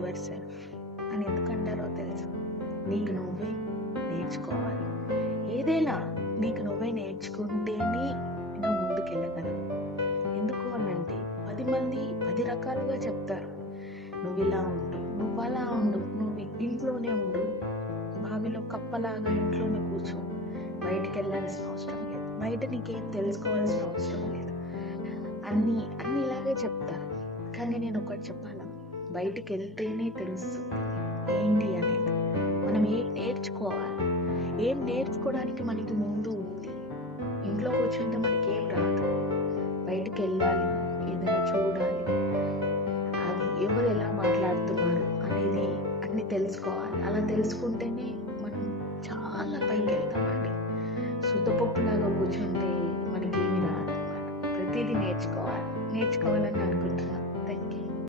Your self అని ఎందుకంటారో తెలుసా? నీకు నువ్వే నేర్చుకోవాలి. ఏదైనా నీకు నువ్వే నేర్చుకుంటేనే నువ్వు ముందుకెళ్ళగలవు. ఎందుకు అనంటే 10 మంది 10 రకాలుగా చెప్తారు. నువ్వు ఇలా ఉండు, నువ్వు అలా ఉండు, నువ్వు ఇంట్లోనే ఉండు, బావిలో కప్పలాగా ఇంట్లోనే కూర్చో, బయటికి వెళ్ళాల్సిన అవసరం లేదు, బయట నీకేం తెలుసుకోవాల్సిన అవసరం లేదు, అన్నీ ఇలాగే చెప్తారు. కానీ నేను ఒకటి చెప్పాలా, బయటికి వెళ్తేనే తెలుస్తుంది ఏంటి అనేది. మనం ఏం నేర్చుకోవాలి, ఏం నేర్చుకోవడానికి మనకి ముందు ఉంది. ఇంట్లో కూర్చుంటే మనకి ఏం రాదు. బయటికి వెళ్ళాలి, ఏదైనా చూడాలి, అది ఎవరు ఎలా మాట్లాడుతున్నారు అనేది అన్ని తెలుసుకోవాలి. అలా తెలుసుకుంటేనే మనం చాలా పైకి వెళ్తామండి. సుతపప్పులాగా కూర్చుంటే మనకేమి రాదు. ప్రతిదీ నేర్చుకోవాలి. నేర్చుకోవాలని